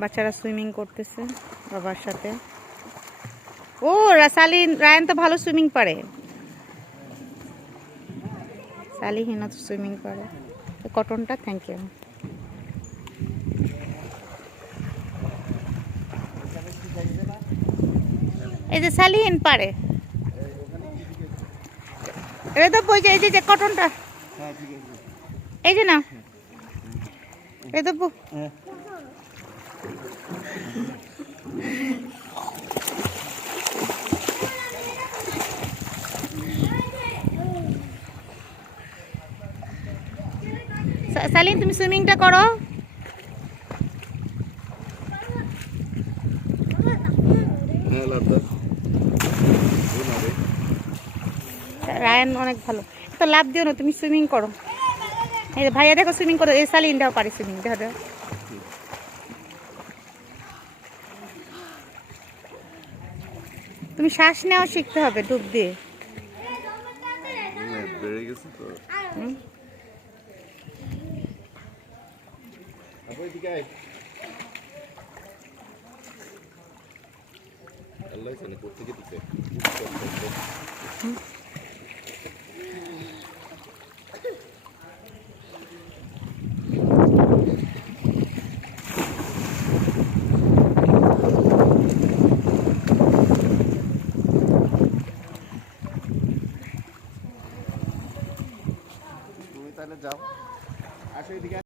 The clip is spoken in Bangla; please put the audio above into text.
বাচ্চারা সুইমিং করতেছে বাবার সাথে। ও সালিন রায়ান তো ভালো সুইমিং পারে, সালিহিনা তো সুইমিং পারে। কটনটা থ্যাংক ইউ। এই যে সালিহিন পারে, এই তো বই যে এই যে কটনটা, এই যে না এই তো সালিন তুমি সুইমিংটা করো। রায়ান অনেক ভালো, তো লাভ দিও না, তুমি সুইমিং করো। এই যে ভাইয়া দেখো সুইমিং করো, এই সালিনটাও পারে সুইমিং, দেখো দেখো। তুমি শ্বাস নেওয়া শিখতে হবে ডুব দিয়ে। যাও, আসো এদিকে।